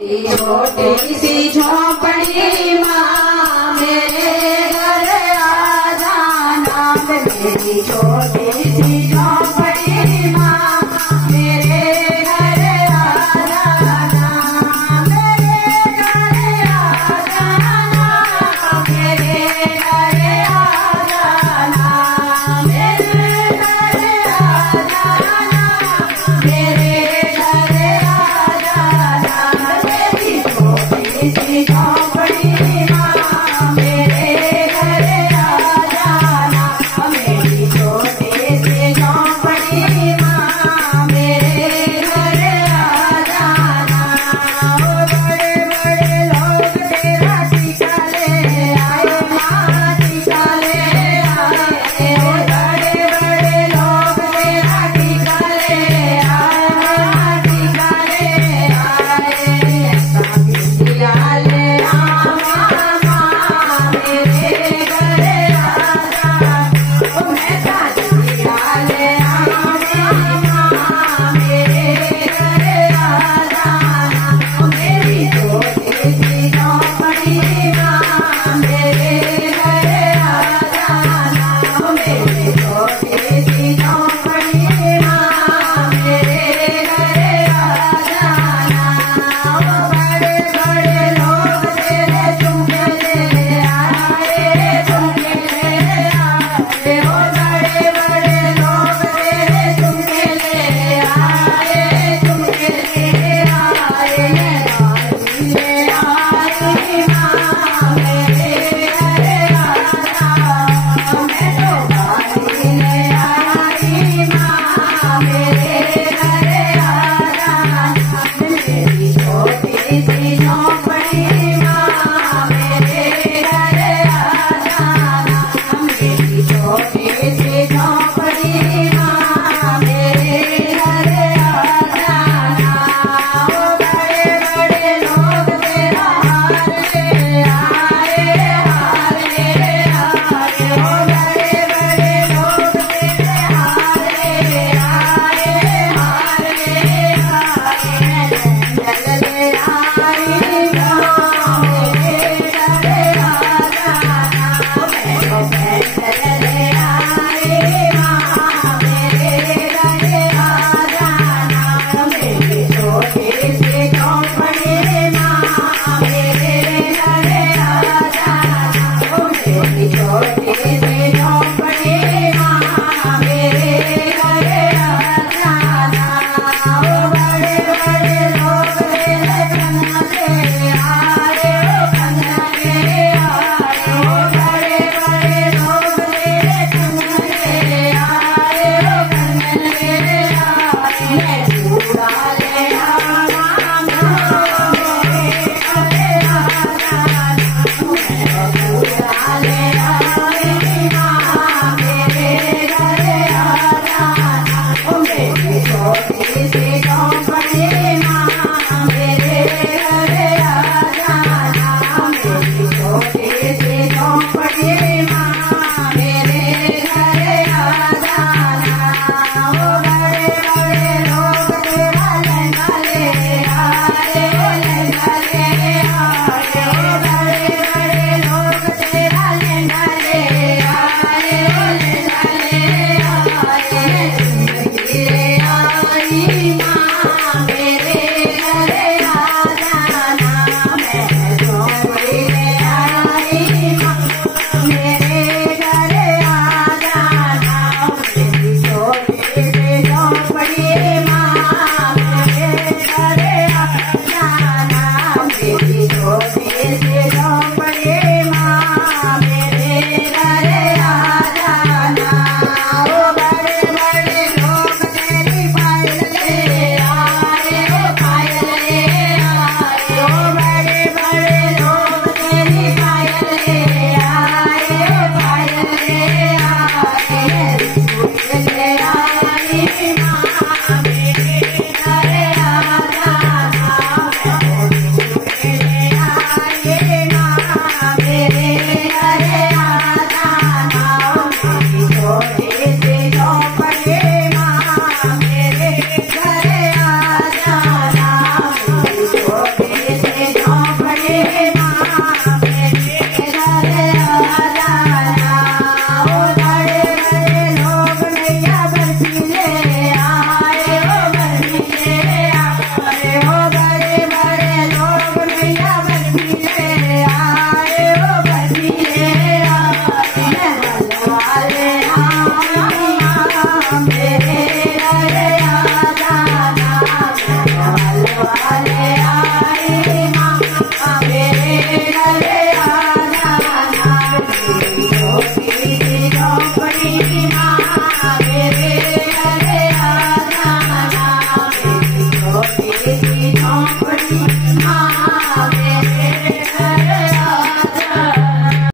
छोटी सी झोपड़ी माँ मेरे घर आ जाना। मेरी छोटी सी झोपड़ी माँ मेरे घर आ जाना। मेरे घर आ जाना। मेरे घर आ जाना। मेरे घर आ जाना। मेरे घर आ जाना। मेरी छोटी सी झोपड़ी माँ मेरे घर आ जाना। मेरी छोटी सी झोपड़ी माँ मेरे घर आ जाना। ओ बड़े बड़े लोग तेरा टीका ले आए माँ, टीका ले आए। ओ बड़े बड़े लोग तेरा टीका ले आए माँ, टीका ले आए। ऐसा बिटिया ले आ माँ मेरे घर आ जा। ओ ऐसा बिटिया ले आ माँ मेरे घर आ जाना। ओ मेरी छोटी सी झोपड़ी माँ मेरे घर आ जाना। ओ मेरी छोटी सी झोपड़ी माँ मेरे घर आ जाना। ओ बड़े बड़े लोग तेरे झुमके ले आए, झुमके ले आए। ओ बड़े बड़े लोग तेरे झुमके ले आए, झुमके ले आए। ले आई माँ मेरे घर आ जा। मैं तो गाड़ी ले आई माँ मेरे घर आ जा। मेरी छोटी सी